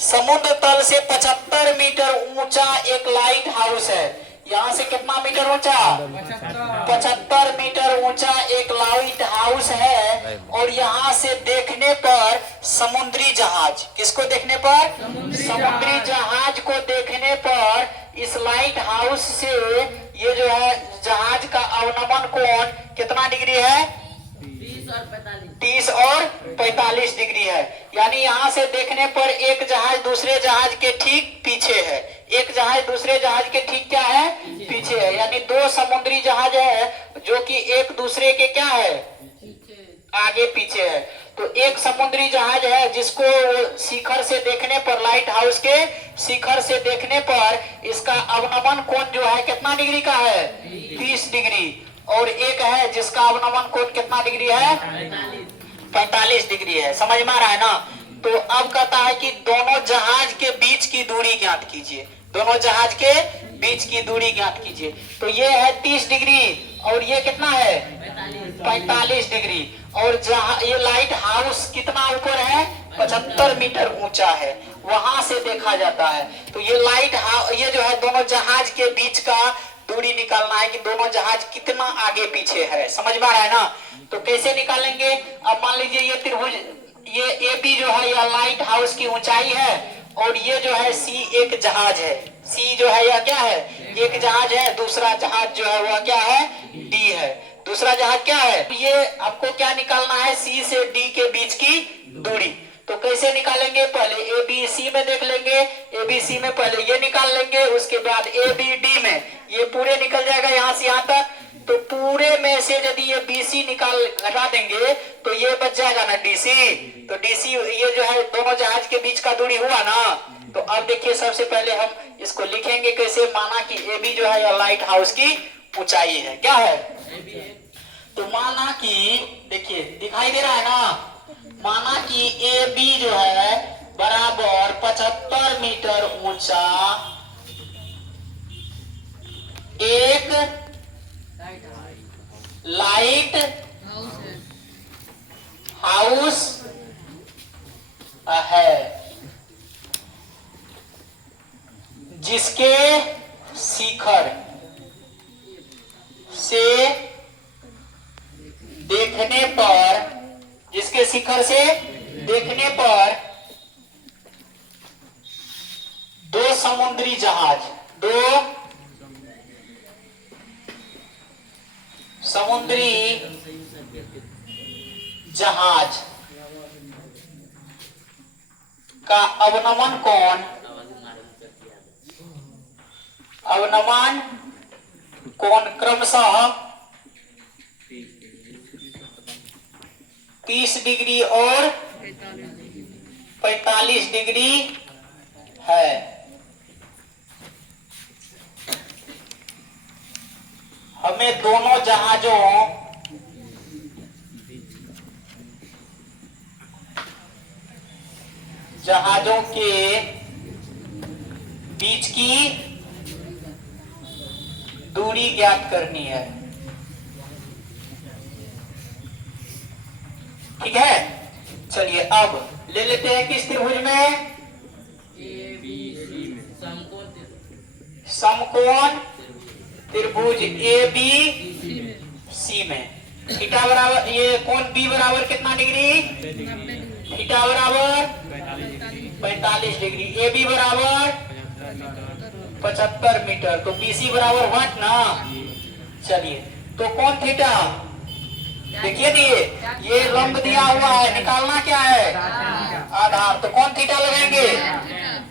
समुद्र तल से 75 मीटर ऊंचा एक लाइट हाउस है। यहाँ से कितना मीटर ऊंचा? 75 मीटर ऊंचा एक लाइट हाउस है। और यहाँ से देखने पर समुद्री जहाज, किसको देखने पर? समुद्री जहाज को देखने पर इस लाइट हाउस से ये जो है जहाज का अवनमन कोण कितना डिग्री है? 30 और 45 डिग्री है। यानी यहाँ से देखने पर एक जहाज दूसरे जहाज के ठीक पीछे है, एक जहाज दूसरे जहाज के ठीक क्या है? पीछे है। यानी दो समुद्री जहाज है जो कि एक दूसरे के क्या है? आगे पीछे है। तो एक समुद्री जहाज है जिसको शिखर से देखने पर, लाइट हाउस के शिखर से देखने पर इसका अवनमन कोण जो है कितना डिग्री का है? 30 डिग्री। और एक है जिसका अवनमन कोण कितना डिग्री है? 45 डिग्री है। समझ में आ रहा है ना? तो अब कहता है कि दोनों जहाज के बीच की दूरी ज्ञात कीजिए। दोनों जहाज के बीच की दूरी ज्ञात कीजिए। तो ये है 30 डिग्री और ये कितना है? 45 डिग्री। और जहां ये लाइट हाउस कितना ऊपर है? 75 मीटर ऊंचा है, वहां से देखा जाता है। तो ये लाइट हाउस, ये जो है दोनों जहाज के बीच का दूरी निकालना है कि दोनों जहाज कितना आगे पीछे है। समझ में आ रहा है ना? तो कैसे निकालेंगे? अब मान लीजिए ये त्रिभुज, ये ए बी जो है यह लाइट हाउस की ऊंचाई है और ये जो है सी एक जहाज है। सी जो है यह क्या है? एक जहाज है। दूसरा जहाज जो है वह क्या है? डी है। दूसरा जहाज क्या है? ये आपको क्या निकालना है? सी से डी के बीच की दूरी। तो कैसे निकालेंगे? पहले ए बी सी में देख लेंगे। ए बी सी में पहले ये निकाल लेंगे, उसके बाद ए बी डी में ये पूरे निकल जाएगा यहाँ से यहाँ तक। तो पूरे में से यदि ये बीसी निकाल घटा देंगे तो ये बच जाएगा ना डीसी। तो डीसी ये जो है दोनों जहाज के बीच का दूरी हुआ ना। तो अब देखिए सबसे पहले हम इसको लिखेंगे कैसे। माना कि ए बी जो है यह लाइट हाउस की ऊंचाई है। क्या है? तो माना कि देखिए दिखाई दे रहा है ना, माना कि ए बी जो है बराबर 75 मीटर ऊंचा एक लाइट हाउस है जिसके शिखर से देखने पर, जिसके शिखर से देखने पर दो समुद्री जहाज, दो समुद्री जहाज का अवनमन कोण, अवनमन कोण क्रमशः 30 डिग्री और 45 डिग्री है। हमें दोनों जहाजों के बीच की दूरी ज्ञात करनी है। ठीक है, चलिए अब ले लेते हैं किस त्रिभुज में? समकोण त्रिभुज ए बी सी में। थीटा बराबर, ये कोण बी बराबर कितना डिग्री? थीटा बराबर 45 डिग्री। ए बी बराबर 75 मीटर। तो बी सी बराबर व्हाट ना? चलिए तो कोण थीटा देखिए दिए, ये लंब दिया हुआ है, निकालना क्या है? आधार। तो कौन थीटा लगाएंगे?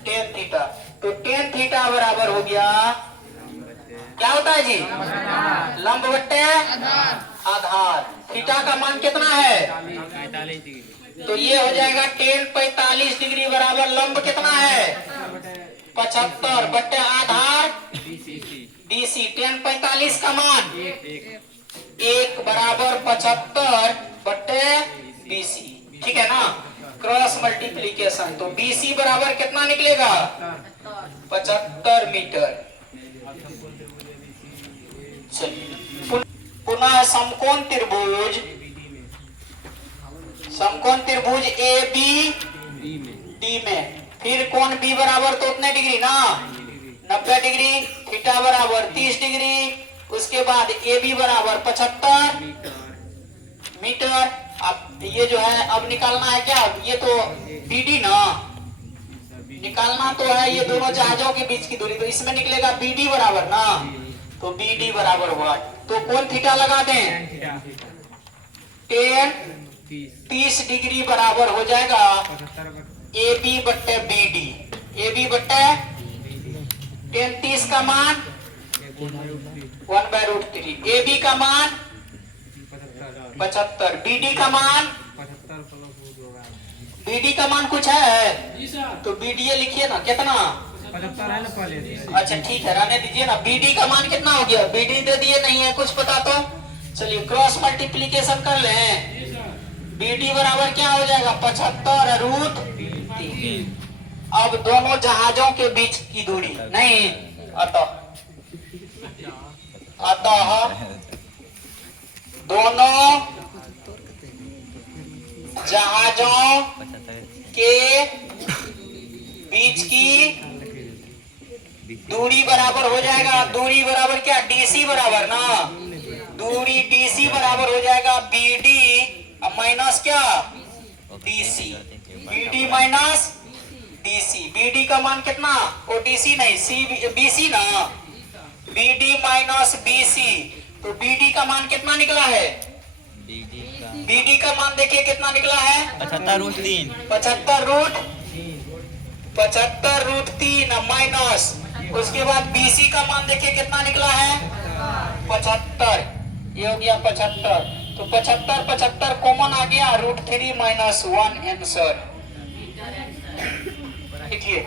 Tan theta. तो टेन थीटा बराबर हो गया, क्या होता है जी? लंब बट्टे आधार। थीटा का मान कितना है? तो ये हो जाएगा टेन 45 डिग्री बराबर लंब कितना है? 75 बट्टे आधार बीसी। टेन 45 का मान 1 बराबर 75 बट्टे बीसी। ठीक है ना? Cross multiplication. तो बीसी बराबर कितना निकलेगा? 75 मीटर। चलिए पुनः समकोण त्रिभुज, समकोण त्रिभुज ए बी डी में फिर कोण बी बराबर तो उतने डिग्री ना 90 डिग्री, थीटा बराबर 30 डिग्री, उसके बाद ए बी बराबर 75 मीटर। अब ये जो है अब निकालना है क्या, ये तो बी डी ना निकालना तो है, ये दोनों जहाजों के बीच की दूरी, तो इसमें निकलेगा बी डी बराबर ना, तो बी डी बराबर हुआ, तो कौन थीटा लगा दें, टेन 30 डिग्री बराबर हो जाएगा ए बी बट्टे बी डी, ए बी बट्टे 30 का मान 1/√3, ए बी का मान 75, बी डी का मान, बी डी का मान कुछ है तो बी डी लिखिए ना, कितना 75 है ना पहले। अच्छा ठीक है, रहने दीजिए ना। बी डी का मान कितना हो गया, बी डी दे दिए, नहीं है कुछ पता तो चलिए क्रॉस मल्टीप्लीकेशन कर लें। बी डी बराबर क्या हो जाएगा 75√3। अब दोनों जहाजों के बीच की दूरी नहीं, अतः दोनों जहाजों के बीच की दूरी बराबर हो जाएगा, दूरी बराबर क्या, डीसी बराबर ना, दूरी डीसी बराबर हो जाएगा बी डी माइनस क्या DC, B D minus DC. B D का मान कितना, ओ डीसी नहीं सी बीसी ना, बी डी माइनस बीसी, तो बी डी का मान कितना निकला है, बी डी का मान देखिए कितना निकला है 75√3, 75√3 माइनस, उसके बाद बीसी का मान देखिए कितना निकला है 75, ये हो गया 75, तो 75 कॉमन आ गया, √3 - 1 आंसर। देखिए